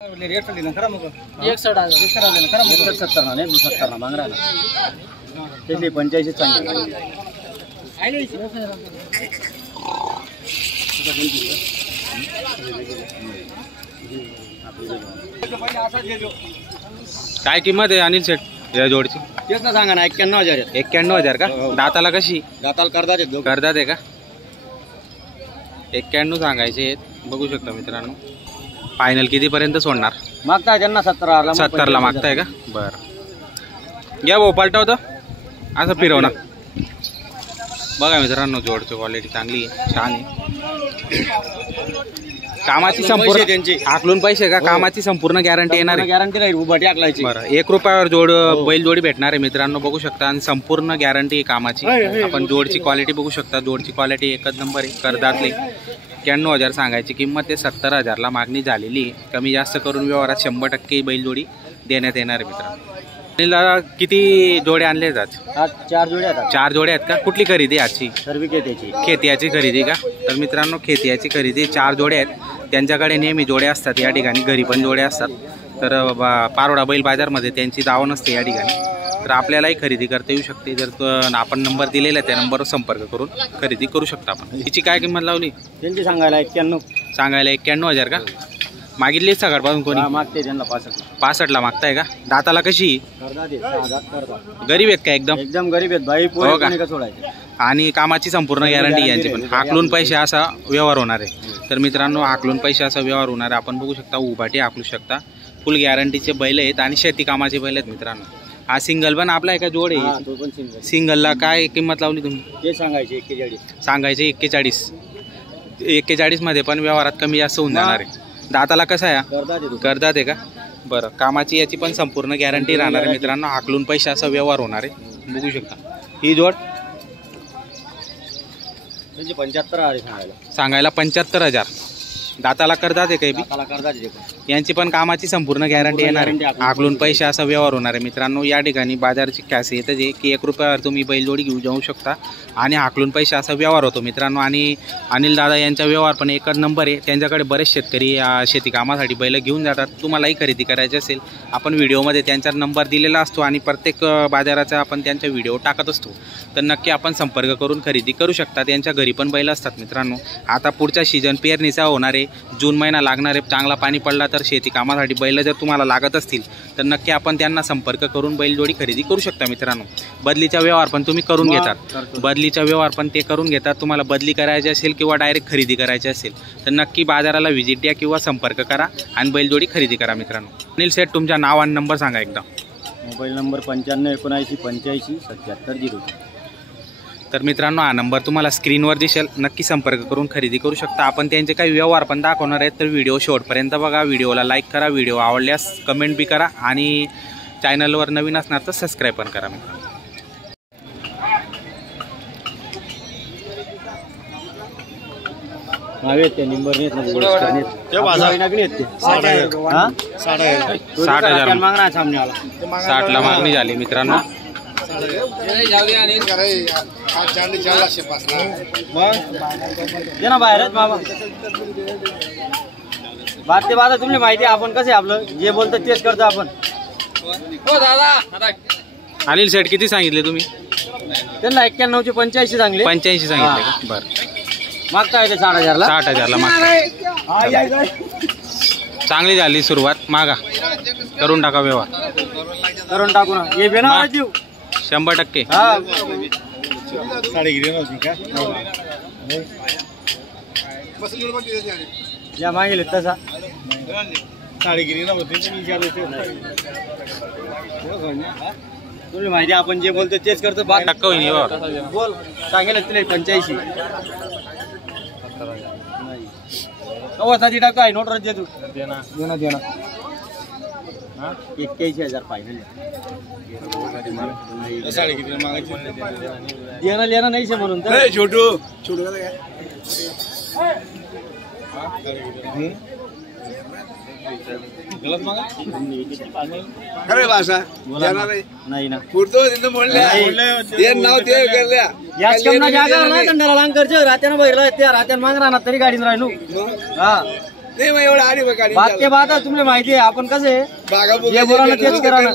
Rate लेना खरा मग 61,000 खरा मग 70 ना नाही 70 ना मांग रहा ना त्याची 85 चांगली काय किंमत आहे अनिल शेठ या जोडची? तेच ना सांगा ना 91,000 91,000 का? दाताला कशी? दाताल करतात आहेत करतात आहे का? 91 सांगायचे आहेत, बघू शकता मित्रांनो. फायनल किती पर्यंत सोडणार? मागताय त्यांना 70,000 70 ला मागताय का? बरं घ्या भाऊ, पलटवतं असं फिरवणार. बघा मित्रांनो, जोडची क्वालिटी चांगली आहे, छान आहे. कामाची संपूर्ण त्यांची आकलून पैसे का? कामाची संपूर्ण गॅरंटी येणार आहे? गॅरंटी राहील उभा टाकलायची. बरं, 1 रुपयावर जोड बैल जोडी भेटणार आहे मित्रांनो, बघू शकता. आणि संपूर्ण गॅरंटी आहे कामाची. आपण जोडची क्वालिटी बघू शकता, जोडची क्वालिटी एकच नंबर आहे. करदातले 91,000 सांगायची किंमत आहे, 70,000 ला मागणी झालेली आहे. कमी जास्त करून व्यवहारात 100% बैल जोडी देण्यात येणार आहे मित्रांनो. किती जोडे आणले जात? आज 4 जोड्या आहेत. 4 जोडे आहेत का? कुठली खरेदी आजची? सर्व खेत्याची खेतियाची खरेदी का? तर मित्रांनो, खेतियाची खरेदी 4 जोडे आहेत. त्यांच्याकडे नेहमी जोडे असतात या ठिकाणी, घरी पण जोडे असतात. तर पारोडा बैल बाजारमध्ये त्यांची दाव नसते या ठिकाणी. तर आपल्यालाही खरेदी करता येऊ शकते. जर आपण नंबर दिलेला आहे त्या नंबरवर संपर्क करून खरेदी करू शकता आपण. हिची काय किंमत लावली? त्यांची सांगायला 91. सांगायला 91,000 का? मागितली सकाळपासून कोणी? मागते त्यांना 65 ला मागताय का? दाताला कशी? गरीब आहेत का? एकदम गरीब आहेत भाई. हो का? सोडायचे. आणि कामाची संपूर्ण गॅरंटी यांची पण. हाकलून पैसे असा व्यवहार होणार आहे. तर मित्रांनो, हाकलून पैसे असा व्यवहार होणार आहे. आपण बघू शकता, उभाटी हाकलू शकता. फुल गॅरंटीचे बैल आहेत आणि शेती कामाचे बैल आहेत मित्रांनो. हा सिंगल पण आपला आहे का? जोड आहे. सिंगलला काय किंमत लावली तुम्ही? ते सांगायचे 41. सांगायचे 41. 41 मध्ये पण व्यवहारात कमी जास्त होऊन जाणार आहे. दाताला कसं आहे? करतात आहे का? बरं, कामाची याची पण संपूर्ण गॅरंटी राहणार आहे मित्रांनो. हाकलून पैसे असा व्यवहार होणार आहे, बघू शकता. ही जोड 75,000 सांगायला 75,000. दाताला करतात आहे काही बी? यांची पण कामाची संपूर्ण गॅरंटी येणार आहे. हाकलून पैसे असा व्यवहार होणार आहे मित्रांनो. या ठिकाणी बाजाराची खासियत आहे की 1 रुपयावर तुम्ही बैलजोडी घेऊन जाऊ शकता आणि हाकलून पैसे असा व्यवहार होतो मित्रांनो. आणि अनिल दादा यांचा व्यवहार पण एकच नंबर आहे. त्यांच्याकडे बरेच शेतकरी शेती कामासाठी बैल घेऊन जातात. तुम्हालाही खरेदी करायची असेल, आपण व्हिडिओमध्ये त्यांचा नंबर दिलेला असतो आणि प्रत्येक बाजाराचा आपण त्यांचा व्हिडिओ टाकत असतो. तर नक्की आपण संपर्क करून खरेदी करू शकता. त्यांच्या घरी पण बैल असतात मित्रांनो. आता पुढचा सीझन पेरणीचा होणार आहे, जून महिना लागणार आहे. चांगला पाणी पडला तर शेती कामासाठी बैल जर तुम्हाला लागत असतील तर नक्की आपण त्यांना संपर्क करून बैलजोडी खरेदी करू शकता मित्रांनो. बदलीचा व्यवहार पण तुम्ही करून घेतात. बदलीचा व्यवहार पण ते करून घेतात. तुम्हाला बदली करायची असेल किंवा डायरेक्ट खरेदी करायची असेल तर नक्की बाजाराला व्हिजिट द्या किंवा संपर्क करा आणि बैलजोडी खरेदी करा मित्रांनो. अनिल शेठ, तुमच्या नाव आणि नंबर सांगा एकदा. Mobile number 9579857700. तर मित्रांनो, हा नंबर तुम्हाला स्क्रीनवर दिसेल. नक्की संपर्क करून खरेदी करू शकता. आपण त्यांचे काही व्यवहार पण दाखवणार आहेत. तर व्हिडिओ शेवटपर्यंत बघा. व्हिडिओला लाईक करा, व्हिडिओ आवडल्यास कमेंट बी करा आणि चॅनलवर नवीन असणार तर सबस्क्राईब पण करा मित्रांनो. ते नंबर 60,000 मागणार सामने वाला. 60 ला मागणी झाली मित्रांनो. बाहेर बाबा बात ते बाबा तुम्हाला माहिती आहे आपण कसे आपलं जे बोलतो तेच करतो आपण. अनिल शेठ, किती सांगितले तुम्ही? त्यांना 91 चे 85 सांगले. 85 सांगितले का? बरं, मागता 60,000 ला. 60,000 ला मागता. चांगली झाली सुरुवात. मागा करून टाका व्यवहार. करून टाकू ना. हे बेना जीव 100%. या मागेल तसा तुम्ही माहिती आपण जे बोलतो तेच करतो. टक्का होईल बोल सांगेल तिला 85. साठी टाका आहे नोट रद्द तू देना 81,000 फायनल. देना लेना नाही से म्हणून तर छोटू गलत मागा अरे भाषा नाही ना पुरतो तिथं बोलले ते नाव ते करल्या याच कमना जागा ना दंडाला लांग करજો रात्यानं बैरला त्या रात्यानं माग राहणार तरी गाडीन राहिनो. हा नाही मग एवढं आली बघा बात ते बात आहे, तुम्हाला माहिती आहे आपण कसं आहे जे बोला ना तेच करा ना.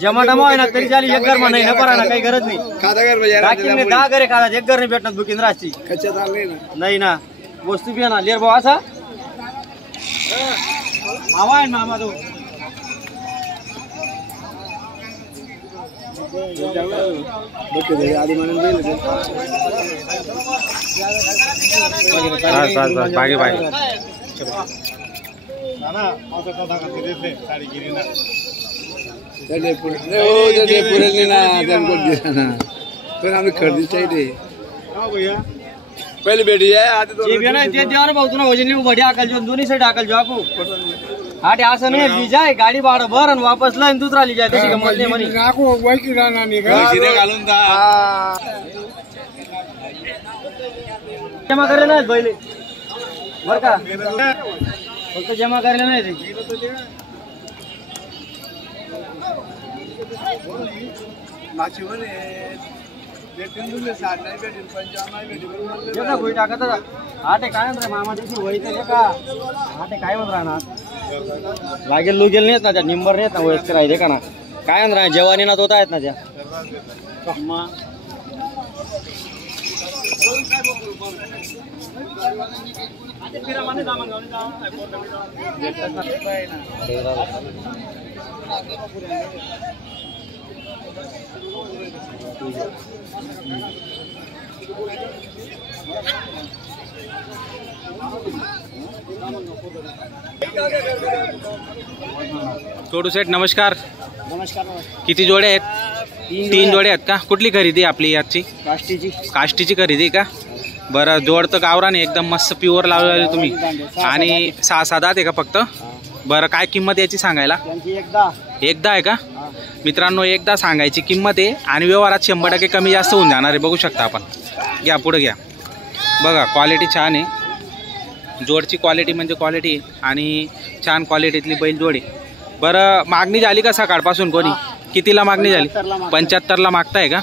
जमा टमा आहे ना तरी चालेल, एक घर नाही ना परा ना, काही गरज नाही. खाता घर म्हणजे बाकी 10 घरे खातात, एक घर नाही भेटणार बुकिंग राहची कच्च्या चालले ना नाही ना. वस्तू बी ना लेर भाऊ असा मामा आहे मामा तो आधी म्हणून बागे बागे पुरेल ना पण आम्ही खरेदी चाहिए पहले बेटी है आधी ते देवा भाऊ तुला वजन बढी आकल जो दोन्ही साईड आकल जो आपू आठ असं नाही ली जाय गाडी भाडं भर आणि वापस लाईन दुसरा ली जाय त्याची गंमत नाही म्हणे घालून जमा करायला नाही पहिले बर का, फक्त जमा करायला नाही ते. टाकत आटे काय म्हणत मामा त्याची वयचं का आटे काय म्हणत राहणार लागेल लुगेल नाहीत ना त्या निंबर नाहीत ना वयस्कर आहे का ना काय म्हणत जेवानी ना होत आहेत ना त्या छोटू सेठ नमस्कार. नमस्कार. किती जोडे आहेत? 3 जोडे आहेत का? कुठली खरेदी आपली याची? काष्टीची खरेदी का? बरं, जोड तर गावरान एकदम मस्त प्युअर लावलेली तुम्ही आणि 6 दात आहे का फक्त? बरं, काय किंमत याची सांगायला? एकदा आहे का? मित्रांनो एकदा सांगायची किंमत आहे आणि व्यवहारात 100% कमी जास्त होऊन जाणार आहे. बघू शकता आपण. घ्या पुढे घ्या. बघा क्वालिटी छान आहे, जोडची क्वालिटी म्हणजे क्वालिटी आणि छान क्वालिटीतली बैल जोड आहे. बरं, मागणी झाली का सकाळपासून? कोणी कितीला मागणी झाली? 75ला मागताय का?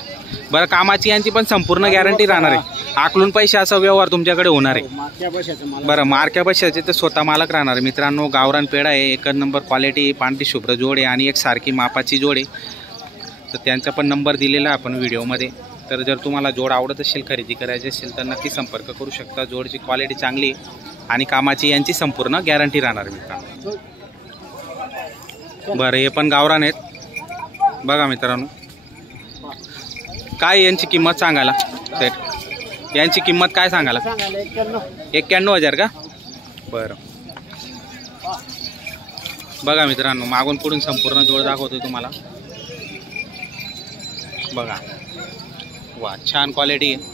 बरं, कामाची यांची पण संपूर्ण गॅरंटी राहणार आहे, आकलून पैसे असा व्यवहार तुमच्याकडे होणार आहे. बरं, मार्क्या पैशाचे तर स्वतः मालक राहणार आहे. मित्रांनो गावरान पेडा आहे, 1 नंबर क्वालिटी, पांढरी शुभ्र जोड आहे आणि एक सारखी मापाची जोड आहे. तर त्यांचा पण नंबर दिलेला आहे आपण व्हिडिओमध्ये. तर जर तुम्हाला जोड आवडत असेल, खरेदी करायची असेल तर नक्की संपर्क करू शकता. जोडची क्वालिटी चांगली आहे आणि कामाची यांची संपूर्ण गॅरंटी राहणार आहे मित्रांनो. बरं, हे पण गावरान आहेत बघा मित्रांनो. काय यांची किंमत सांगायला सेट? यांची किंमत काय सांगायला? 91,000 का? बरं, बघा मित्रांनो मागून पुढून संपूर्ण जोड दाखवतोय तुम्हाला. बघा वा, छान क्वालिटी आहे.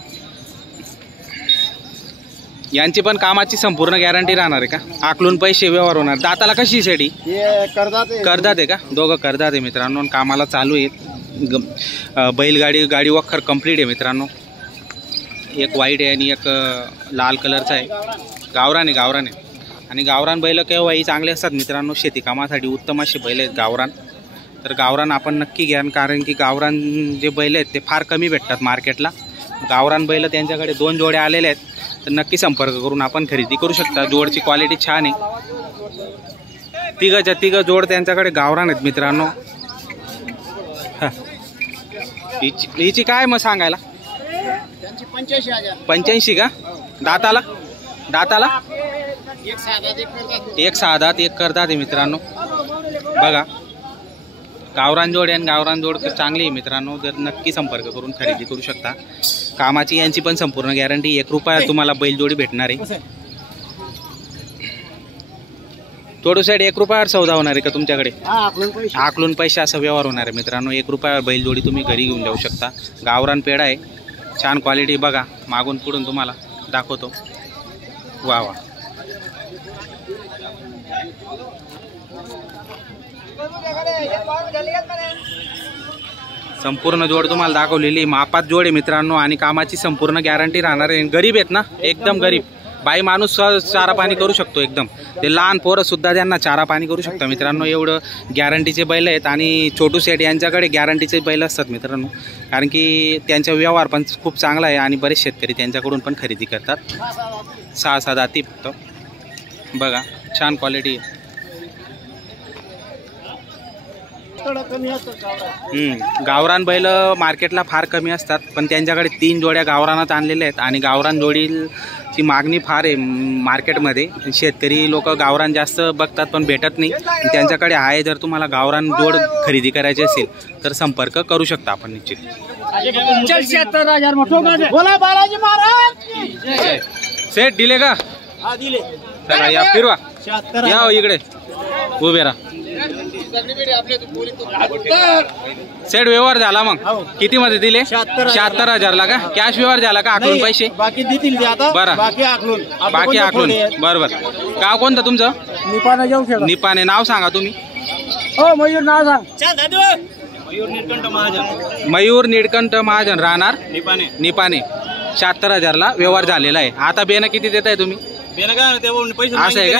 यांची पण कामाची संपूर्ण गॅरंटी राहणार आहे का? आकलून पैसे व्यवहार होणार. दाताला कशी सेडी? करदात आहे का? दोघं करदात आहे मित्रांनो. कामाला चालू आहेत. गाडी वखर कंप्लीट आहे मित्रांनो. एक वाईट आहे आणि एक लाल कलरचा आहे. गावरान आहे आणि गावरान बैल केव्हाही चांगले असतात मित्रांनो. शेती कामासाठी उत्तम असे बैल आहेत गावरान. तर गावरान आपण नक्की घ्या, कारण की गावरान जे बैल आहेत ते फार कमी भेटतात मार्केटला. गावरान बैल त्यांच्याकडे 2 जोडे आलेले आहेत, तर नक्की संपर्क करून आपण खरेदी करू शकता. जोडची क्वालिटी छान आहे. तिघं जोड त्यांच्याकडे गावरान आहेत मित्रांनो. हिची काय मग सांगायला? 85 का? दाताला एक 6 दात एक करतात आहे मित्रांनो. बघा गावरान जोड आणि गावरान जोड चांगली आहे मित्रांनो. जर नक्की संपर्क करून खरेदी करू शकता. कामाची यांची पण संपूर्ण गॅरंटी. 1 रुपया तुम्हाला बैलजोडी भेटणार आहे. थोडं साईड 1 रुपयावर सौदा होणार आहे का तुमच्याकडे? आकलून पैसे असा व्यवहार होणार आहे मित्रांनो. 1 रुपयावर बैलजोडी तुम्ही घरी घेऊन जाऊ शकता. गावरान पेडा आहे, छान क्वालिटी. बघा मागून पुढून तुम्हाला दाखवतो. वा वा, संपूर्ण जोड तुम्हाला दाखवलेली. मापात जोड आहे मित्रांनो आणि कामाची संपूर्ण गॅरंटी राहणार आहे. गरीब आहेत ना, एकदम गरीब. बाई माणूस चारा पाणी करू शकतो एकदम. ते लहान पोरं सुद्धा त्यांना चारा पाणी करू शकता मित्रांनो. एवढं गॅरंटीचे बैल आहेत आणि छोटू सेठ यांच्याकडे गॅरंटीचे बैल असतात मित्रांनो, कारण की त्यांचा व्यवहार पण खूप चांगला आहे आणि बरेच शेतकरी त्यांच्याकडून पण खरेदी करतात. 6 दाती फक्त. बघा छान क्वालिटी आहे. गावरान बैल मार्केटला फार कमी असतात, पण त्यांच्याकडे 3 जोड्या गावरानात आणलेल्या आहेत आणि गावरान जोडीची मागणी फार आहे मार्केटमध्ये. शेतकरी लोक गावरान जास्त बघतात पण भेटत नाही. त्यांच्याकडे आहे. जर तुम्हाला गावरान जोड खरेदी करायची असेल तर संपर्क करू शकता आपण निश्चित. सेट दिले का? चला या फिरवा, या हो इकडे उभे राहा. सेट व्यवहार झाला मग किती मध्ये दिले? 76,000 का? कॅश व्यवहार झाला का? आखलून पैसे बाकी देतील ते आता. बरं, बाकी आखलून. बरोबर. गाव कोणतं तुमचं? निपाने जाऊ शकता. निपाने. नाव सांगा तुम्ही. हो मयूर नाव सांग. मयूर निळकंठ महाजन राहणार निपाने. 76,000 व्यवहार झालेला आहे. आता बेन किती देताय तुम्ही? असं आहे का?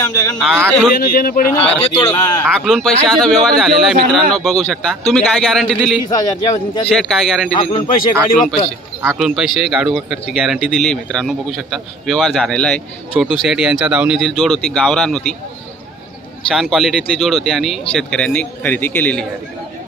आकलून पैसे आता व्यवहार झालेला आहे मित्रांनो, बघू शकता. तुम्ही काय गॅरंटी दिली शेठ? काय गॅरंटी दिली? आकलून पैसे गाडू वक्करची गॅरंटी दिली मित्रांनो, बघू शकता. व्यवहार झालेला आहे. छोटू सेठ यांच्या दावणीतील जोड होती, गावरान होती, छान क्वालिटीतली जोड होती आणि शेतकऱ्यांनी खरेदी केलेली आहे.